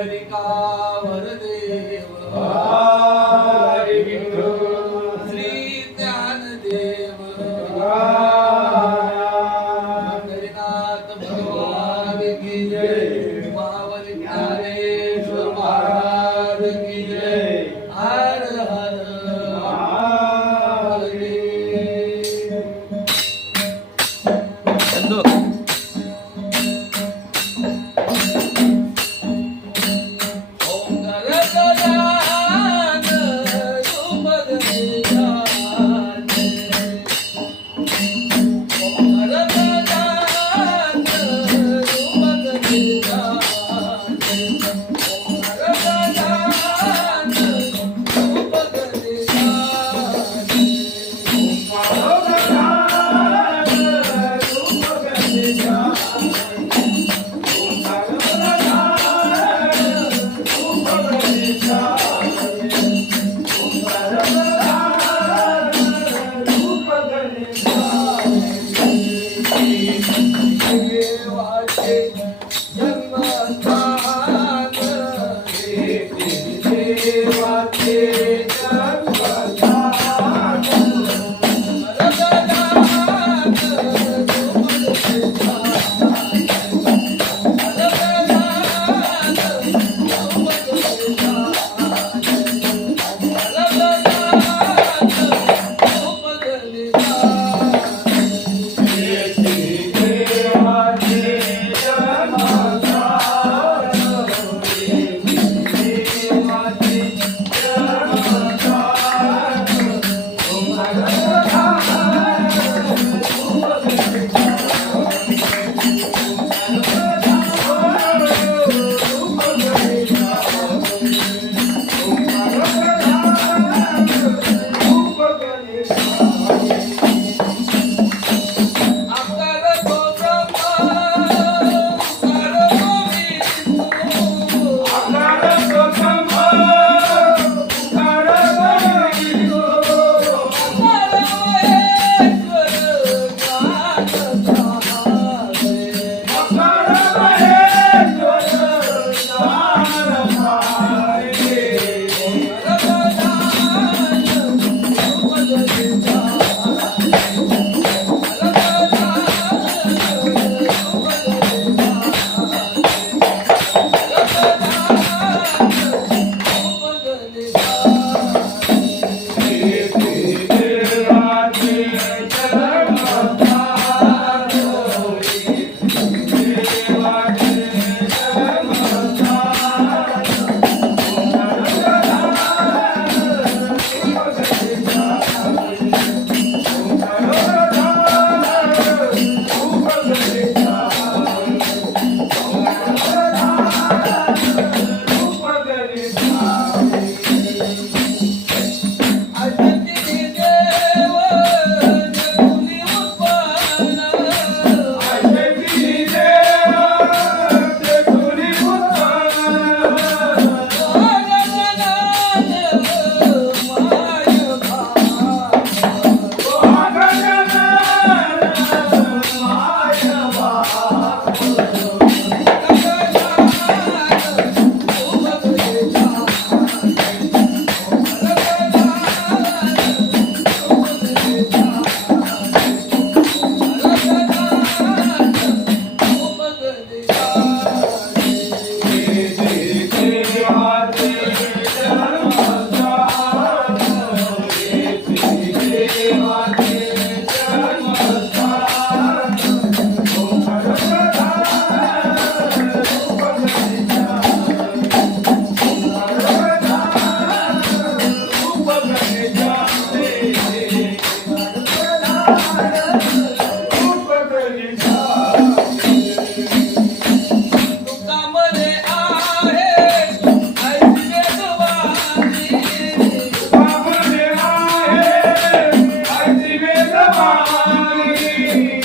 America. देवाचे Hare